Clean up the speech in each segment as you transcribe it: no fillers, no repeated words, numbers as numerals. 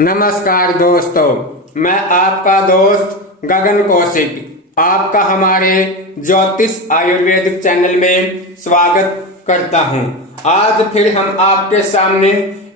नमस्कार दोस्तों, मैं आपका दोस्त गगन कौशिक आपका हमारे ज्योतिष आयुर्वेदिक चैनल में स्वागत करता हूं। आज फिर हम आपके सामने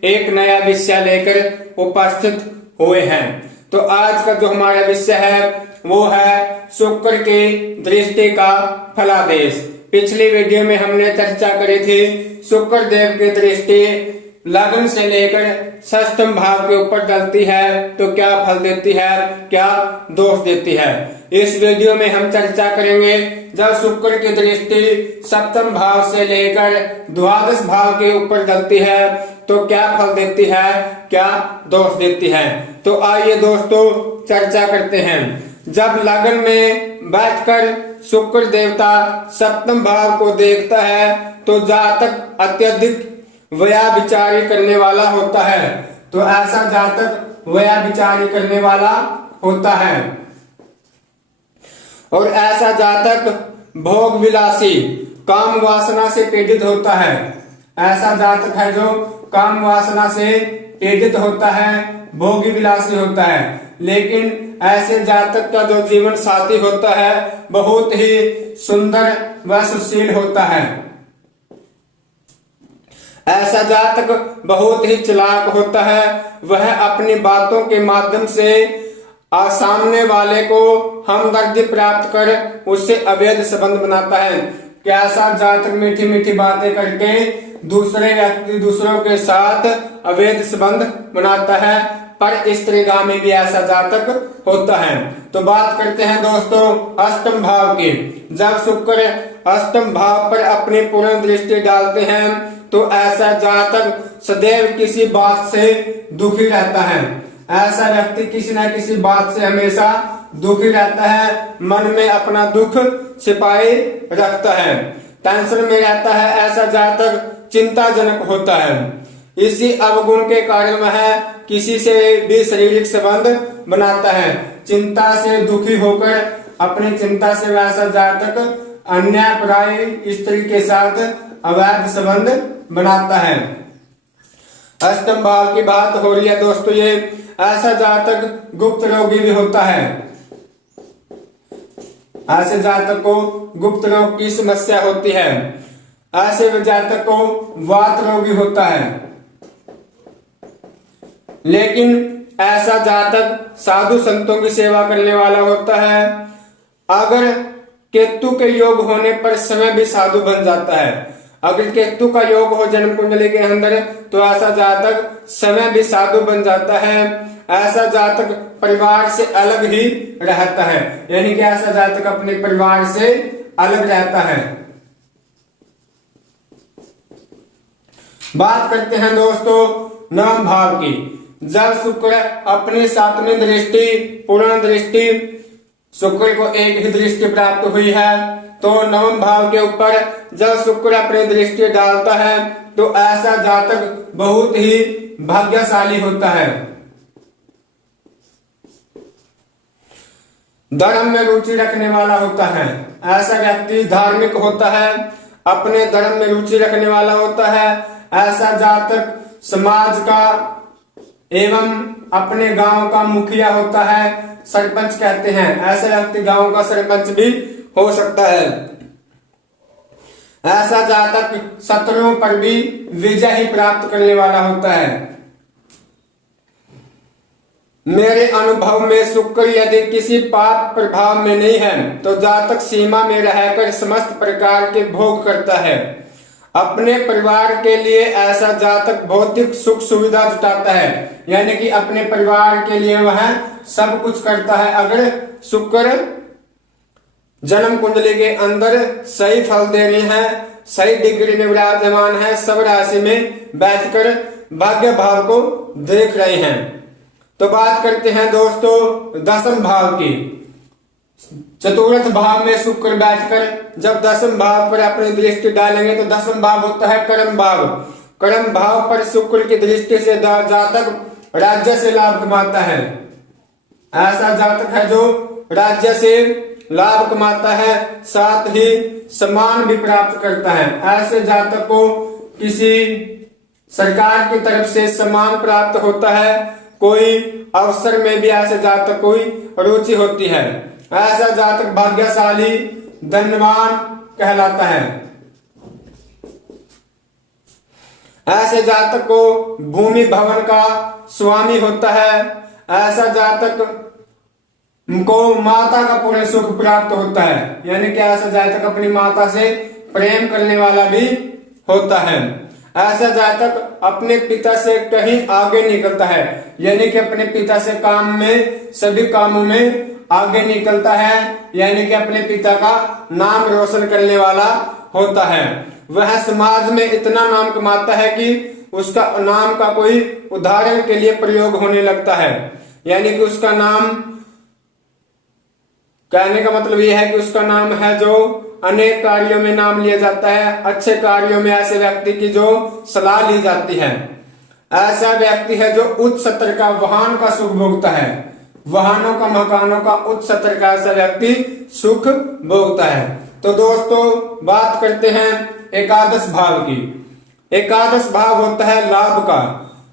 एक नया विषय लेकर उपस्थित हुए हैं। तो आज का जो हमारा विषय है वो है शुक्र की दृष्टि का फलादेश। पिछली वीडियो में हमने चर्चा करी थी शुक्र देव की दृष्टि लगन से लेकर षष्ठम भाव के ऊपर डलती है तो क्या फल देती है, क्या दोष देती है। इस वीडियो में हम चर्चा करेंगे जब शुक्र की दृष्टि सप्तम भाव से लेकर द्वादश भाव के ऊपर डलती है तो क्या फल देती है, क्या दोष देती है। तो आइए दोस्तों चर्चा करते हैं। जब लगन में बैठकर शुक्र देवता सप्तम भाव को देखता है तो जातक अत्यधिक व्यभिचारी करने वाला होता है। तो ऐसा जातक व्यभिचारी करने वाला होता है और ऐसा जातक भोग विलासी काम वासना से पीड़ित होता है। ऐसा जातक है जो काम वासना से पीड़ित होता है, भोगी विलासी होता है। लेकिन ऐसे जातक का जो जीवन साथी होता है बहुत ही सुंदर व सुशील होता है। ऐसा जातक बहुत ही चालाक होता है। वह अपनी बातों के माध्यम से सामने वाले को हमदर्दी प्राप्त कर उससे अवैध संबंध बनाता है। कैसा जातक मीठी मीठी बातें करके दूसरों के साथ अवैध संबंध बनाता है, पर स्त्रीगामी भी ऐसा जातक होता है। तो बात करते हैं दोस्तों अष्टम भाव की। जब शुक्र अष्टम भाव पर अपनी पूर्ण दृष्टि डालते हैं तो ऐसा जातक सदैव किसी बात से दुखी रहता है। ऐसा व्यक्ति किसी न किसी बात से हमेशा दुखी रहता है, मन में अपना दुख छिपाए रखता है, टेंशन में रहता है। ऐसा जातक चिंताजनक होता है। इसी अवगुण के कारण वह किसी से भी शारीरिक संबंध बनाता है। चिंता से दुखी होकर अपनी चिंता से वैसा जातक अन्यायपराय स्त्री के साथ अवैध संबंध बनाता है। अष्टम भाव की बात हो रही है दोस्तों। ये ऐसा जातक गुप्त रोगी भी होता है। ऐसे जातक को गुप्त रोग की समस्या होती है। ऐसे जातक को वात रोगी होता है। लेकिन ऐसा जातक साधु संतों की सेवा करने वाला होता है। अगर केतु के योग होने पर समय भी साधु बन जाता है। अगर केतु का योग हो जन्म कुंडली के अंदर तो ऐसा जातक समय भी साधु बन जाता है। ऐसा जातक परिवार से अलग ही रहता है, यानी कि ऐसा जातक अपने परिवार से अलग रहता है। बात करते हैं दोस्तों नवम भाव की। जब शुक्र अपनी सातवीं दृष्टि पूर्ण दृष्टि शुक्र को एक ही दृष्टि प्राप्त हुई है तो नवम भाव के ऊपर जब शुक्र अपनी दृष्टि डालता है तो ऐसा जातक बहुत ही भाग्यशाली होता है। धर्म में रुचि रखने वाला होता है। ऐसा व्यक्ति धार्मिक होता है, अपने धर्म में रुचि रखने वाला होता है। ऐसा जातक समाज का एवं अपने गांव का मुखिया होता है, सरपंच कहते हैं। ऐसा व्यक्ति गांव का सरपंच भी हो सकता है। ऐसा जातक शत्रुओं पर भी विजय ही प्राप्त करने वाला होता है। मेरे अनुभव में शुक्र यदि किसी पाप प्रभाव में नहीं है तो जातक सीमा में रहकर समस्त प्रकार के भोग करता है। अपने परिवार के लिए ऐसा जातक भौतिक सुख सुविधा जुटाता है, यानी कि अपने परिवार के लिए वह सब कुछ करता है। अगर शुक्र जन्म कुंडली के अंदर सही फल दे रही है, सही डिग्री में विराजमान है, सब राशि में बैठकर भाग्य भाव को देख रहे हैं। तो बात करते हैं दोस्तों दसम भाव की। चतुर्थ भाव में शुक्र बैठकर जब दसम भाव पर अपनी दृष्टि डालेंगे तो दसम भाव होता है कर्म भाव। कर्म भाव पर शुक्र की दृष्टि से जातक राज्य से लाभ कमाता है। ऐसा जातक है जो राज्य से लाभ कमाता है, साथ ही सम्मान भी प्राप्त करता है। ऐसे जातक को किसी सरकार की तरफ से सम्मान प्राप्त होता है कोई अवसर में भी ऐसे जातक कोई रुचि होती है। ऐसा जातक भाग्यशाली धनवान कहलाता है। ऐसे जातक को भूमि भवन का स्वामी होता है। ऐसा जातक को माता का पूर्ण सुख प्राप्त होता है, यानी कि ऐसा जातक अपनी माता से प्रेम करने वाला भी होता है। ऐसा जातक अपने पिता से कहीं आगे निकलता है, यानी कि अपने पिता से काम में, सभी कामों में आगे निकलता है, यानी कि अपने पिता का नाम रोशन करने वाला होता है। वह समाज में इतना नाम कमाता है कि उसका नाम का कोई उदाहरण के लिए प्रयोग होने लगता है, यानी कि उसका नाम, कहने का मतलब यह है कि उसका नाम है जो अनेक कार्यों में नाम लिया जाता है। अच्छे कार्यों में ऐसे व्यक्ति की जो सलाह ली जाती है। ऐसा व्यक्ति है जो उच्च स्तर का वाहन का सुख भोगता है, वाहनों का, मकानों का उच्च स्तर का ऐसा व्यक्ति सुख भोगता है। तो दोस्तों बात करते हैं एकादश भाव की। एकादश भाव होता है लाभ का।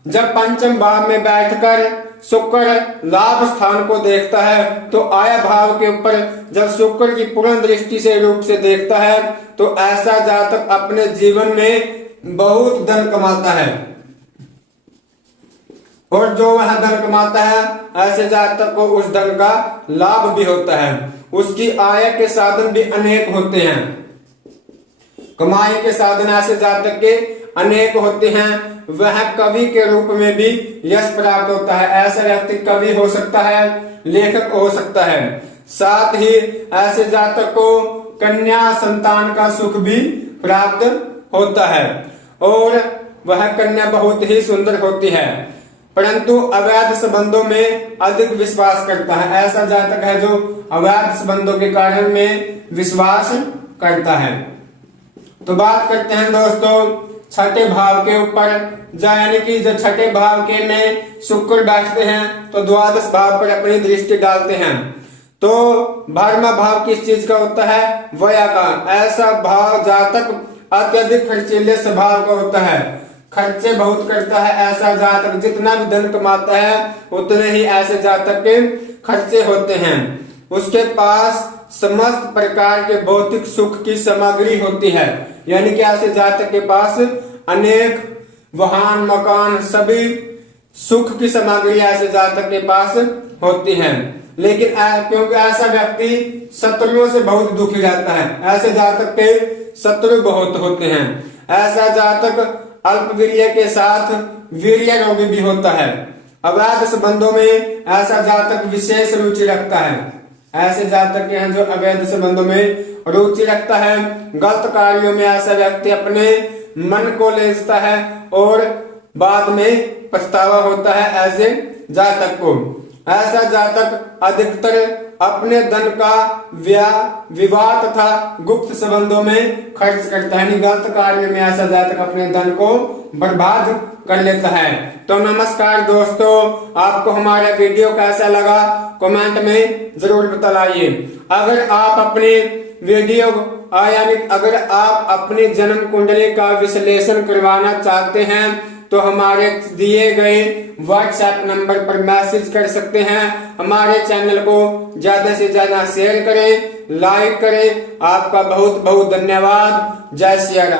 जब पंचम भाव में बैठकर शुक्र लाभ स्थान को देखता है तो आय भाव के ऊपर जब शुक्र की पूर्ण दृष्टि से रूप से देखता है तो ऐसा जातक अपने जीवन में बहुत धन कमाता है, और जो वह धन कमाता है ऐसे जातक को उस धन का लाभ भी होता है। उसकी आय के साधन भी अनेक होते हैं। कमाई के साधन ऐसे जातक के अनेक होते हैं। वह कवि के रूप में भी यश प्राप्त होता है। ऐसा व्यक्ति कवि हो सकता है, लेखक हो सकता है। साथ ही ऐसे जातक को कन्या संतान का सुख भी प्राप्त होता है, और वह कन्या बहुत ही सुंदर होती है, परंतु अवैध संबंधों में अधिक विश्वास करता है। ऐसा जातक है जो अवैध संबंधों के कारण में विश्वास करता है। तो बात करते हैं दोस्तों छठे भाव के ऊपर, यानी कि जब छठे भाव के में शुक्र बैठते हैं तो द्वादश भाव पर अपनी दृष्टि डालते हैं। तो बारहवां भाव किस चीज का होता है? व्याकार। ऐसा भाव जातक अत्यधिक खर्चीले स्वभाव का होता है, खर्चे बहुत करता है। ऐसा जातक जितना भी धन कमाता है उतने ही ऐसे जातक के खर्चे होते हैं। उसके पास समस्त प्रकार के भौतिक सुख की सामग्री होती है, यानी कि ऐसे जातक के पास अनेक वाहन, मकान, सभी सुख की सामग्री ऐसे जातक के पास होती है। लेकिन क्योंकि ऐसा व्यक्ति शत्रुओं से बहुत दुखी रहता है, ऐसे जातक के शत्रु बहुत होते हैं। ऐसा जातक अल्पवीर्य के साथ वीर्य रोगी भी होता है। अवैध संबंधों में ऐसा जातक विशेष रुचि रखता है। ऐसे जातक हैं जो अवैध संबंधों में रुचि रखता है। गलत कार्यों में ऐसा व्यक्ति अपने मन को ले लेता है और बाद में पछतावा होता है ऐसे जातक को। ऐसा जातक अधिकतर अपने धन का विवाह तथा गुप्त संबंधों में खर्च करता है। गलत कार्य में ऐसा जातक अपने धन को बर्बाद कर लेता है। तो नमस्कार दोस्तों, आपको हमारा वीडियो कैसा लगा कमेंट में जरूर बताइए। अगर आप अपने वीडियो यानी अगर आप अपनी जन्म कुंडली का विश्लेषण करवाना चाहते हैं तो हमारे दिए गए व्हाट्सएप नंबर पर मैसेज कर सकते हैं। हमारे चैनल को ज्यादा से ज्यादा शेयर करें, लाइक करें। आपका बहुत बहुत धन्यवाद। जय श्री राम।